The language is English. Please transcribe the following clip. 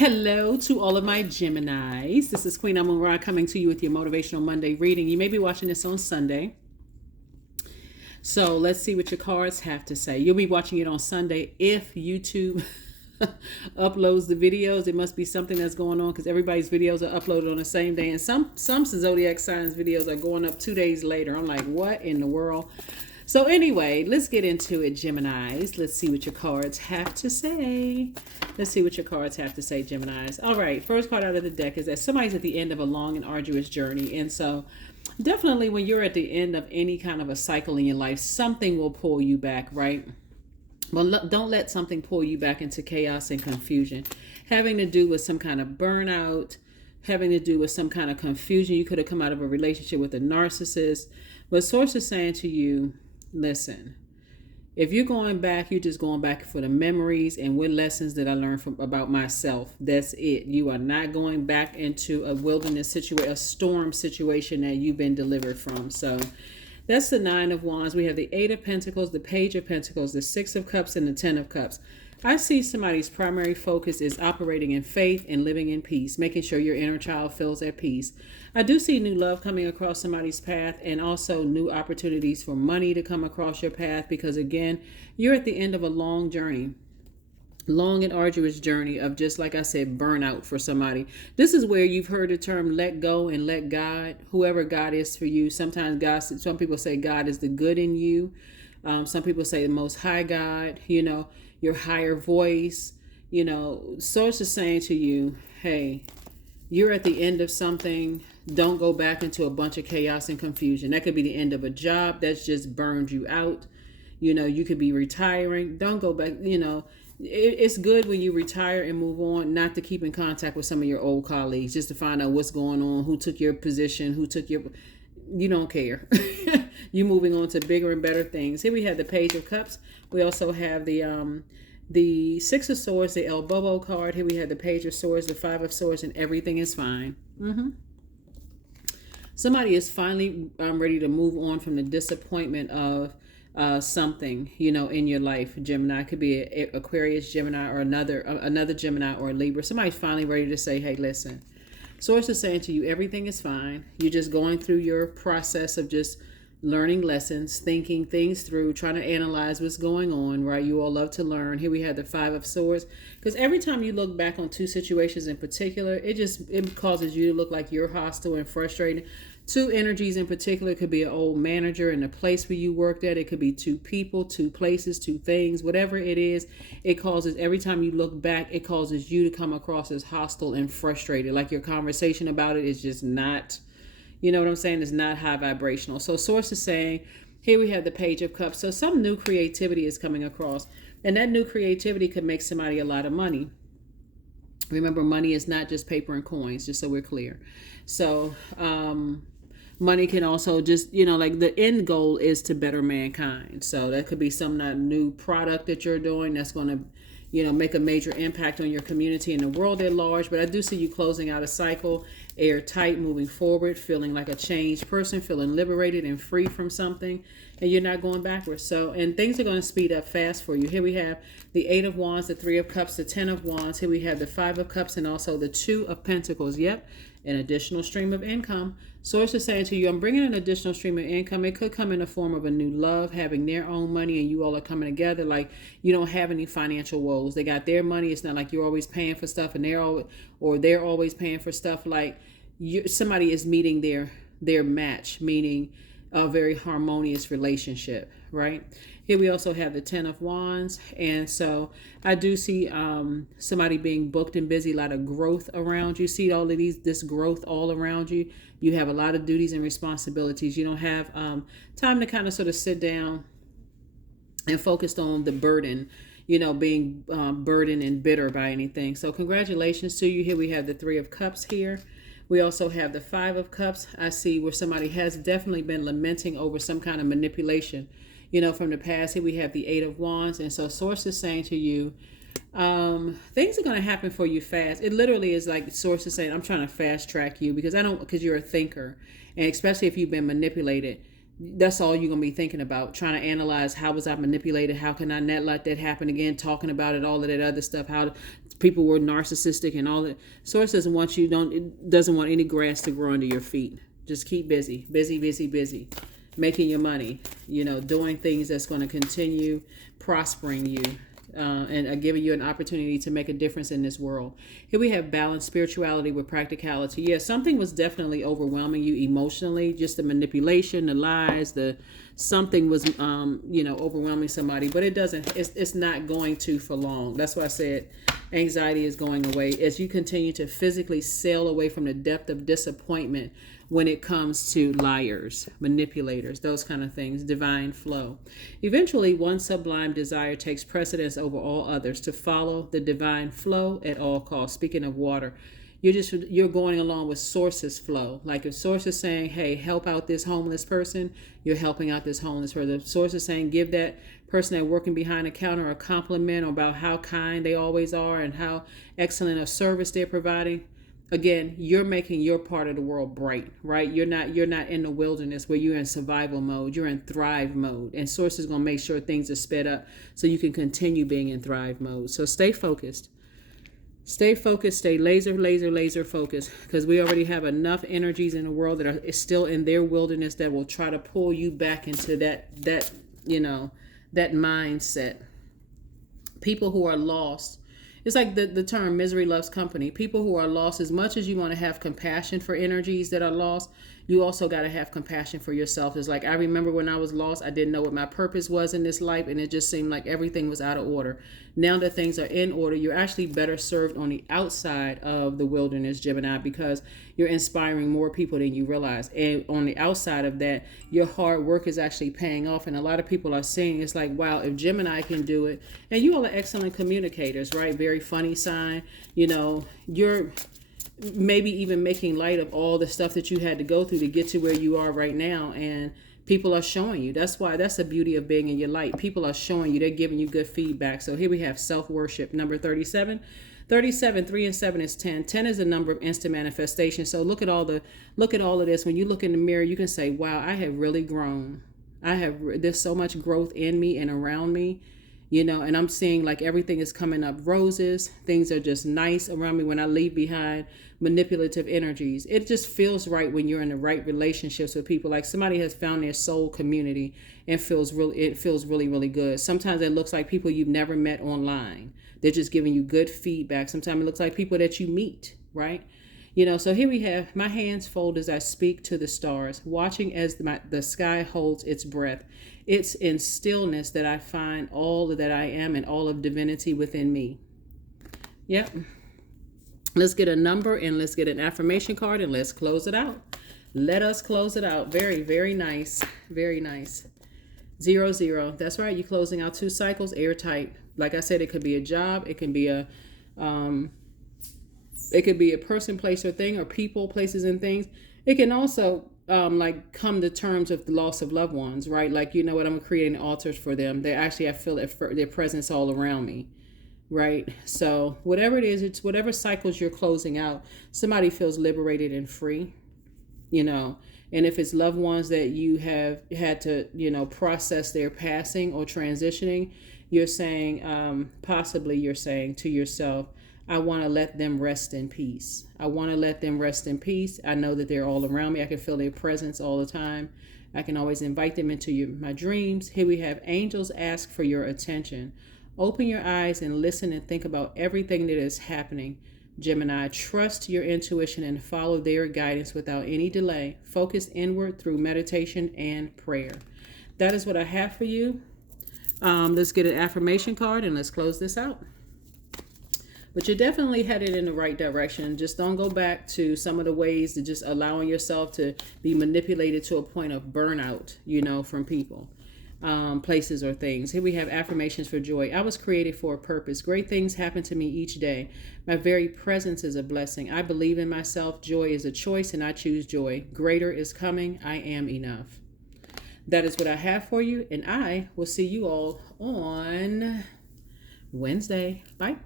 Hello to all of my Geminis. This is Queen Amun Ra coming to you with your Motivational Monday reading. You may be watching this on Sunday. So let's see what your cards have to say. You'll be watching it on Sunday if YouTube uploads the videos. It must be something that's going on because everybody's videos are uploaded on the same day. And some Zodiac signs videos are going up 2 days later. I'm like, what in the world? So anyway, let's get into it, Geminis. Let's see what your cards have to say. Let's see what your cards have to say, Geminis. All right, first card out of the deck is that somebody's at the end of a long and arduous journey. And so definitely when you're at the end of any kind of a cycle in your life, something will pull you back, right? Well, don't let something pull you back into chaos and confusion. Having to do with some kind of burnout, having to do with some kind of confusion. You could have come out of a relationship with a narcissist. But Source is saying to you, listen, if you're going back, you're just going back for the memories and what lessons that I learned about myself. That's it. You are not going back into a wilderness situation, a storm situation that you've been delivered from. So that's the Nine of Wands. We have the Eight of Pentacles, the Page of Pentacles, the Six of Cups, and the Ten of Cups. I see somebody's primary focus is operating in faith and living in peace, making sure your inner child feels at peace. I do see new love coming across somebody's path and also new opportunities for money to come across your path because, again, you're at the end of a long journey. Long and arduous journey of, just like I said, burnout for somebody. This is where you've heard the term let go and let God, whoever God is for you. Sometimes God, some people say God is the good in you. Some people say the Most High God, your higher voice. Source is saying to you, hey, you're at the end of something. Don't go back into a bunch of chaos and confusion. That could be the end of a job that's just burned you out. You could be retiring. Don't go back. It's good when you retire and move on, not to keep in contact with some of your old colleagues, just to find out what's going on, who took your position, you don't care. You're moving on to bigger and better things. Here we have the Page of Cups. We also have the Six of Swords, the El Bobo card. Here we have the Page of Swords, the Five of Swords, and everything is fine. Somebody is finally ready to move on from the disappointment of something, in your life. Gemini, could be a Aquarius, Gemini, or another Gemini or a Libra. Somebody's finally ready to say, hey, listen. Source is saying to you, everything is fine. You're just going through your process of just learning lessons, thinking things through, trying to analyze what's going on, right? You all love to learn. Here we have the Five of Swords. Because every time you look back on two situations in particular, it causes you to look like you're hostile and frustrated. Two energies in particular could be an old manager in the place where you worked at. It could be two people, two places, two things, whatever it is. It causes, every time you look back, it causes you to come across as hostile and frustrated. Like your conversation about it is just not, you know what I'm saying? It's not high vibrational. So Source is saying, here we have the Page of Cups. So some new creativity is coming across. And that new creativity could make somebody a lot of money. Remember, money is not just paper and coins, just so we're clear. So, money can also just, like the end goal is to better mankind. So that could be some new product that you're doing that's going to, make a major impact on your community and the world at large. But I do see you closing out a cycle, airtight, moving forward, feeling like a changed person, feeling liberated and free from something, and you're not going backwards. So, and things are going to speed up fast for you. Here we have the Eight of Wands, the Three of Cups, the Ten of Wands. Here we have the Five of Cups and also the Two of Pentacles. Yep. An additional stream of income. Source is saying to you, I'm bringing an additional stream of income. It could come in the form of a new love, having their own money, and you all are coming together. Like you don't have any financial woes. They got their money. It's not like you're always paying for stuff, and they're always paying for stuff. Like somebody is meeting their match, meaning a very harmonious relationship, right? Here we also have the Ten of Wands. And so I do see somebody being booked and busy, a lot of growth around you. See all of this growth all around you. You have a lot of duties and responsibilities. You don't have time to kind of sort of sit down and focus on the burden, being burdened and bitter by anything. So congratulations to you. Here we have the Three of Cups here. We also have the Five of Cups. I see where somebody has definitely been lamenting over some kind of manipulation, from the past. Here we have the Eight of Wands. And so Source is saying to you, things are going to happen for you fast. It literally is like Source is saying, I'm trying to fast track you because you're a thinker. And especially if you've been manipulated, That's all you're going to be thinking about, trying to analyze how was I manipulated, how can I not let that happen again, talking about it, all of that other stuff, how people were narcissistic and all that. Source doesn't want you, it doesn't want any grass to grow under your feet. Just keep busy, busy, busy, busy, making your money, doing things that's going to continue prospering you. And giving you an opportunity to make a difference in this world. Here we have balanced spirituality with practicality. Yeah, something was definitely overwhelming you emotionally, just the manipulation, the lies, something was, overwhelming somebody, but it's not going to for long. That's why I said anxiety is going away as you continue to physically sail away from the depth of disappointment when it comes to liars, manipulators, those kind of things, divine flow. Eventually, one sublime desire takes precedence over all others, to follow the divine flow at all costs. Speaking of water, you're going along with source's flow. Like if source is saying, hey, help out this homeless person, you're helping out this homeless person. If source is saying, give that person that working behind the counter a compliment about how kind they always are and how excellent a service they're providing. Again, you're making your part of the world bright, right? You're not in the wilderness where you're in survival mode. You're in thrive mode. And source is going to make sure things are sped up so you can continue being in thrive mode. So stay focused. Stay focused. Stay laser focused, because we already have enough energies in the world that are still in their wilderness that will try to pull you back into that mindset. People who are lost. It's like the term misery loves company. People who are lost, as much as you want to have compassion for energies that are lost, you also got to have compassion for yourself. It's like, I remember when I was lost, I didn't know what my purpose was in this life, and it just seemed like everything was out of order. Now that things are in order, you're actually better served on the outside of the wilderness, Gemini, because you're inspiring more people than you realize. And on the outside of that, your hard work is actually paying off. And a lot of people are saying, it's like, wow, if Gemini can do it, and you all are excellent communicators, right? Very funny sign. You're maybe even making light of all the stuff that you had to go through to get to where you are right now. And people are showing you. That's the beauty of being in your light. People are showing you. They're giving you good feedback. So here we have self-worship, number 37. 37, 3 and 7 is 10. 10 is the number of instant manifestation. So look at all of this. When you look in the mirror, you can say, wow, I have really grown. There's so much growth in me and around me. And I'm seeing like everything is coming up roses. Things are just nice around me when I leave behind manipulative energies. It just feels right when you're in the right relationships with people. Like somebody has found their soul community and it feels really, really good. Sometimes it looks like people you've never met online. They're just giving you good feedback. Sometimes it looks like people that you meet, right? So here we have my hands fold as I speak to the stars, watching as the sky holds its breath. It's in stillness that I find all that I am and all of divinity within me. Yep. Let's get a number and let's get an affirmation card and let's close it out. Let us close it out. Very, very nice. Very nice. 0, 0. That's right. You're closing out 2 cycles airtight. Like I said, it could be a job. It can be a person, place, or thing, or people, places, and things. It can also come to terms with the loss of loved ones, right? Like, you know what, I'm creating altars for them. I feel their presence all around me, right? So whatever it is, it's whatever cycles you're closing out, somebody feels liberated and free, and if it's loved ones that you have had to, process their passing or transitioning, you're saying, possibly you're saying to yourself, I want to let them rest in peace. I want to let them rest in peace. I know that they're all around me. I can feel their presence all the time. I can always invite them into my dreams. Here we have angels ask for your attention. Open your eyes and listen and think about everything that is happening. Gemini, trust your intuition and follow their guidance without any delay. Focus inward through meditation and prayer. That is what I have for you. Let's get an affirmation card and let's close this out. But you're definitely headed in the right direction. Just don't go back to some of the ways to just allowing yourself to be manipulated to a point of burnout, from people, places, or things. Here we have affirmations for joy. I was created for a purpose. Great things happen to me each day. My very presence is a blessing. I believe in myself. Joy is a choice and I choose joy. Greater is coming. I am enough. That is what I have for you. And I will see you all on Wednesday. Bye.